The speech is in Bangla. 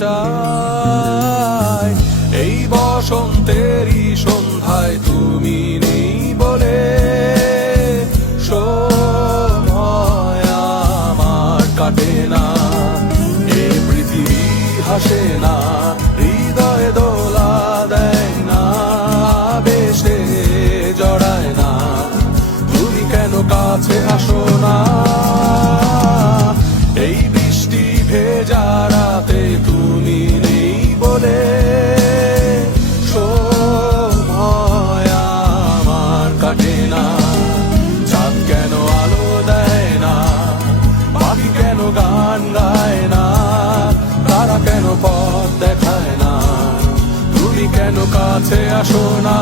চাই। এই বসন্তেরই সন্ধ্যায় তুমি নেই বলে সময় আমার কাটে না। এ পৃথিবী হাসে না, হৃদয় দোলা দেয় না, বেশে জড়ায় না, তুমি কেন কাছে আসো না। এই বৃষ্টি ভেজা রাতে তুমি নেই বলে সময় আমার কাটে না। চাঁদ কেন আলো দেয় না, পাখি কেন গান গায় না, তারা কেন পথ দেখায় না, তুমি কেন কাছে আসো না।